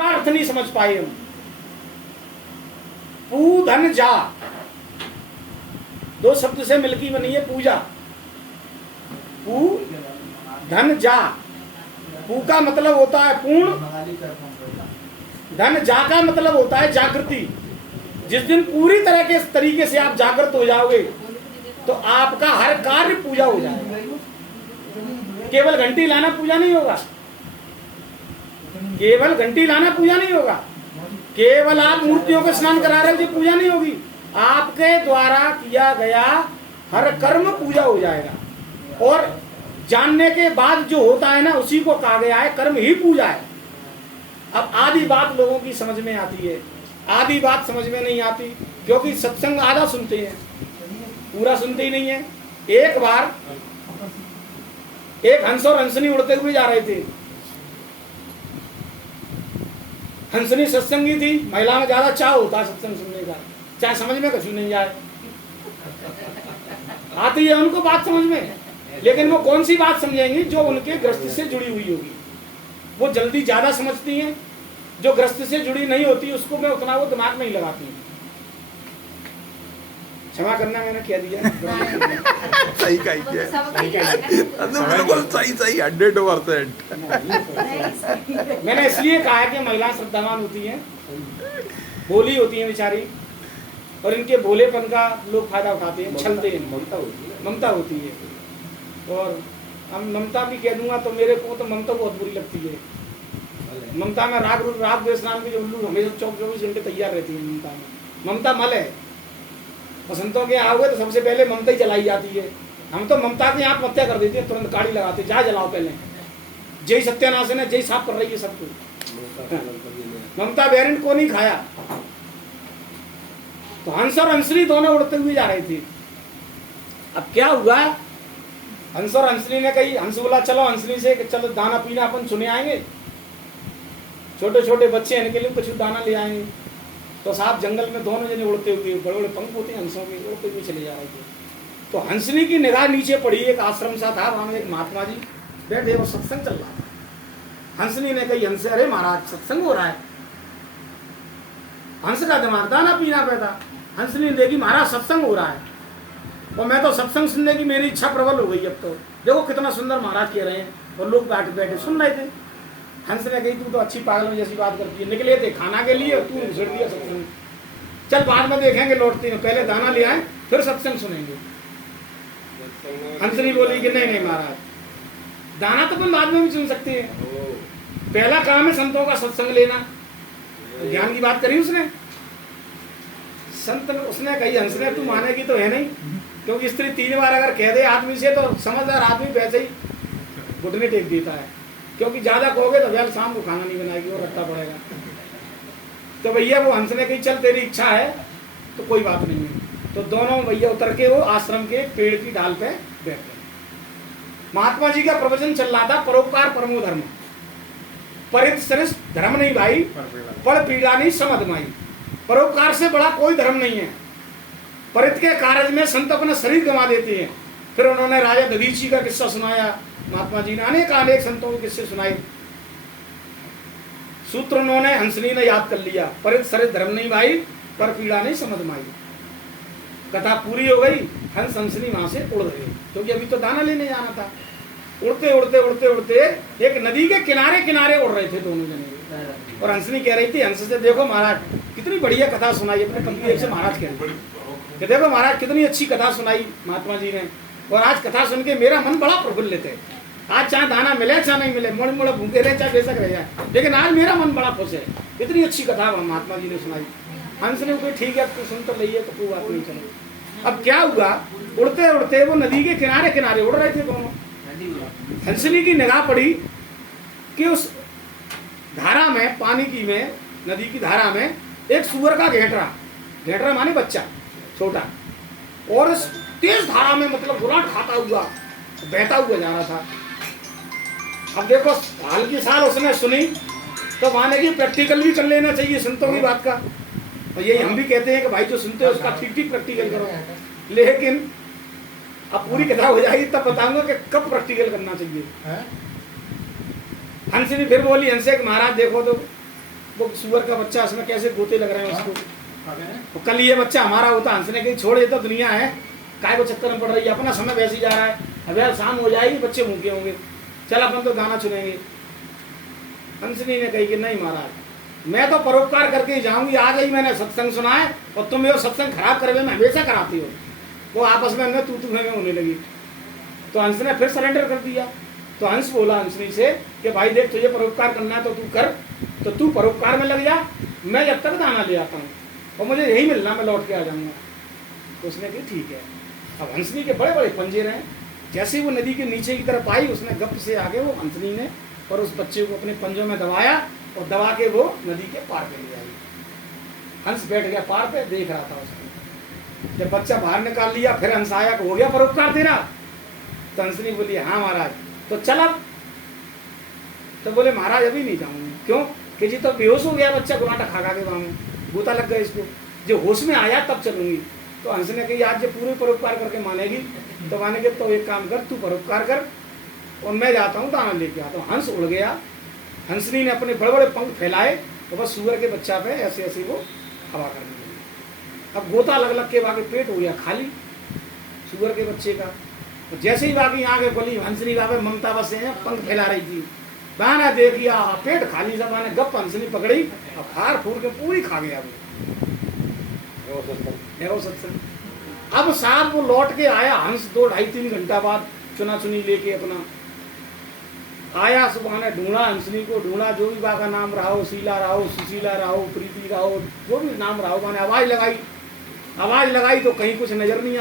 पूरा अर्थ नहीं समझ पाए हम। पू धन जा, दो शब्द से मिलकर बनी है पूजा। पू धन जा, पू का मतलब होता है पूर्ण, धन जा का मतलब होता है जागृति। जिस दिन पूरी तरह के तरीके से आप जागृत हो जाओगे तो आपका हर कार्य पूजा हो जाएगा। केवल घंटी लाना पूजा नहीं होगा, केवल घंटी लाना पूजा नहीं होगा, केवल आप मूर्तियों को स्नान करा रहे हो पूजा नहीं होगी। आपके द्वारा किया गया हर कर्म पूजा हो जाएगा। और जानने के बाद जो होता है ना, उसी को कहा गया है कर्म ही पूजा है। अब आधी बात लोगों की समझ में आती है, आधी बात समझ में नहीं आती, क्योंकि सत्संग आधा सुनते हैं, पूरा सुनते ही नहीं है। एक बार एक हंस और हंसनी उड़ते हुए जा रहे थे। हंसनी सत्संगी थी, महिला में ज्यादा चाह होता सत्संग सुनने का, चाहे समझ में कुछ नहीं जाए, आती है उनको बात समझ में, लेकिन वो कौन सी बात समझेंगी जो उनके ग्रस्त से जुड़ी हुई होगी। वो जल्दी ज्यादा समझती हैं, जो ग्रस्त से जुड़ी नहीं होती उसको मैं उतना वो दिमाग में ही लगाती हूँ। क्षमा करना, मैंने कह दिया। सही बिल्कुल सही 100%। मैंने इसलिए कहा है कि महिलाएं श्रद्धावान होती हैं, भोली होती हैं बेचारी, और इनके भोलेपन का लोग फायदा उठाते हैं, छलते हैं। ममता होती है। और हम ममता भी कह दूंगा तो मेरे को तो ममता बहुत बुरी लगती है। ममता में राग द्वेष नाम की जो उल्लू हमेशा 24 घंटे तैयार रहती है। ममता मल है। बसंतों के आओगे तो सबसे पहले ममता ही जलाई जाती है। हम तो ममता की आंख हत्या कर देते हैं, तुरंत गाड़ी लगाते, जा जलाओ पहले, जय सत्यानाश है, जय साफ कर रही है सबको। ममता वेरिएंट को नहीं खाया। तो हंस और हंसनी दोनों उड़ते हुए जा रहे थे। अब क्या हुआ, हंस और हंसनी ने कही, हंस बोला चलो हंसनी से चलो दाना पीना अपन सुने आएंगे, छोटे छोटे बच्चे हैं इनके लिए कुछ दाना ले आएंगे। तो साहब जंगल में दोनों जने उड़ते हुए, बड़े बड़े पंख होते हैं हंसों के, उड़ते हुए चले जा रहे थे। तो हंसनी की निगाह नीचे पड़ी, एक आश्रम सा था, वहां एक महात्मा जी बैठे और सत्संग चल रहा था। हंसनी ने कही हंस, अरे महाराज सत्संग हो रहा है। हंस का दिमाग दाना पीना पैदा। हंसनी ने देखी महाराज सत्संग हो रहा है, और मैं तो सत्संग सुनने की मेरी इच्छा प्रबल हो गई। अब तो देखो कितना सुंदर महाराज कह रहे हैं, और लोग बैठे बैठे सुन रहे थे। हंस ने कही तू तो अच्छी पागल जैसी बात करती है, निकले थे खाना के लिए, तू घुसड़ दिया सत्संग। चल बाद में देखेंगे लौटती हैं, पहले दाना ले आए फिर सत्संग सुनेंगे। हंसनी बोली कि नहीं नहीं महाराज, दाना तो अपन बाद में भी सुन सकते हैं, पहला काम है संतों का सत्संग लेना। ज्ञान की बात करी उसने। संत ने उसने कही, हंस ने तू मानेगी तो है नहीं, क्योंकि स्त्री 3 बार अगर कह दे आदमी से तो समझदार आदमी वैसे ही घुटने टेक देता है, क्योंकि ज्यादा कहोगे तो भैया शाम को खाना नहीं बनाएगी और रखना पड़ेगा। तो भैया वो हंस ने कही चल तेरी इच्छा है तो कोई बात नहीं है। तो दोनों भैया उतर के वो आश्रम के पेड़ की डाल पे बैठ गए। महात्मा जी का प्रवचन चल रहा था, परोपकार परमो धर्म, परित सरिस धर्म नहीं भाई, पर पीड़ा नहीं समझ माई। परोपकार से बड़ा कोई धर्म नहीं है। परित के कार्य में संत अपना शरीर गंवा देते हैं। फिर उन्होंने राजा दधीची का किस्सा सुनाया, महात्मा जी ने अनेक संतों के किस्से सुनाए। सूत्र उन्होंने हंसनी ने याद कर लिया, परित सरित धर्म नहीं भाई, पर पीड़ा नहीं समझ माई। कथा पूरी हो गई, हंस हंसनी वहां से उड़ गए, क्योंकि अभी तो दाना लेने जाना था। उड़ते उड़ते उड़ते उड़ते एक नदी के किनारे किनारे उड़ रहे थे दोनों जने। और हंसनी कह रही थी हंस से, देखो महाराज कितनी बढ़िया कथा सुनाई। अपने कंप्लीट से महाराज कह रहे थे, देखो महाराज कितनी अच्छी कथा सुनाई महात्मा जी ने, और आज कथा सुन के मेरा मन बड़ा प्रफुल्लित है। आज चाहे दाना मिले चाहे नहीं मिले, मोड़े मोड़े भूखे रहे चाहे बेशक रह जाए, लेकिन आज मेरा मन बड़ा खुश है। इतनी अच्छी कथा महात्मा जी ने सुनाई। हंस ने कहा ठीक है तू सुन तो लइए, तो कोई बात नहीं, चलो। अब क्या हुआ, उड़ते उड़ते वो नदी के किनारे किनारे उड़ रहे थे दोनों। हंसनी की निगाह पड़ी कि उस धारा में, पानी की में, नदी की धारा में एक सूअर का घेटरा माने बच्चा छोटा, और इस तेज धारा में मतलब बुरा खाता हुआ बहता हुआ जा रहा था। अब देखो हल्की साल उसने सुनी तो माने कि प्रैक्टिकल भी कर लेना चाहिए संतों की बात का, और यही हम भी कहते हैं कि भाई जो सुनते हो उसका ठीक प्रैक्टिकल करो। लेकिन अब पूरी कथा हो जाएगी तब बताऊंगा कि कब प्रैक्टिकल करना चाहिए। हंस ने फिर बोली, हंसे कि महाराज देखो तो वो सुअर का बच्चा इसमें कैसे गोते लग रहे हैं उसको। तो कल ये बच्चा हमारा होता, हंस ने कही छोड़, ये तो दुनिया है, काय को चक्कर में पड़ रही है, अपना समय वैसे ही जा रहा है, अब यार शाम हो जाएगी, बच्चे भूखे होंगे, चल अपन तो गाना चुनेंगे। हंसनी ने कही कि नहीं महाराज, मैं तो परोपकार करके ही जाऊंगी, आ गई मैंने सत्संग सुना है और तुम ये सत्संग खराब करवे में हमेशा कराती हो। वो आपस में तू में होने लगी। तो हंस ने फिर सरेंडर कर दिया। तो हंस बोला हंसनी से कि भाई देख, तुझे परोपकार करना है तो तू कर, तो तू परोपकार में लग जा, मैं जब तक दाना ले आता हूँ और मुझे यही मिलना, मैं लौट के आ जाऊंगा। तो उसने कहा ठीक है। अब हंसनी के बड़े बड़े पंजे रहे, जैसे ही वो नदी के नीचे की तरफ आई, उसने गप से आगे वो हंसनी ने और उस बच्चे को अपने पंजों में दबाया और दबा के वो नदी के पार पे ले आई। हंस बैठ गया पार पे, देख रहा था उसको। जब बच्चा बाहर निकाल लिया, फिर हंस आया, हो गया परोपकार तेरा? तो हंसनी बोली हाँ महाराज। तो चला? तो बोले महाराज अभी नहीं जाऊंगी। क्यों? कि जी तो बेहोश हो गया बच्चा, गुलाटा खा खा के वहां गोता लग गया इसको, जो होश में आया तब चलूंगी। तो हंस ने कही आज जो पूरे परोपकार करके मानेगी तो मानेगी, तो एक काम कर, तू परोपकार कर और मैं जाता हूँ दाना लेके आता हूँ। हंस उड़ गया। हंसनी ने अपने बड़े बड़े पंख फैलाए तो बस सूअर के बच्चा पे ऐसे ऐसे वो हवा करने लगी। अब गोता लग लग के बाकी पेट हो गया खाली सूअर के बच्चे का। तो जैसे ही बाकी आगे बोली, हंसनी बाबे ममता बस पंख फैला रही थी, बाना देखिया पेट खाली, सब ने गप हंसनी पकड़ी और फाड़ फूड़ के पूरी खा गया वो सत्संग। अब साहब वो लौट के आया हंस 2-2.5-3 घंटा बाद चुना चुनी लेके अपना आया। सुबह ने ढूंढा हंसनी को, ढूंढा, जो भी बा का नाम रहा हो, शीला रहा हो, सुशीला रहा हो, प्रीति रहा हो, जो भी नाम रहा हो, मैंने आवाज लगाई तो कहीं कुछ नजर नहीं आया।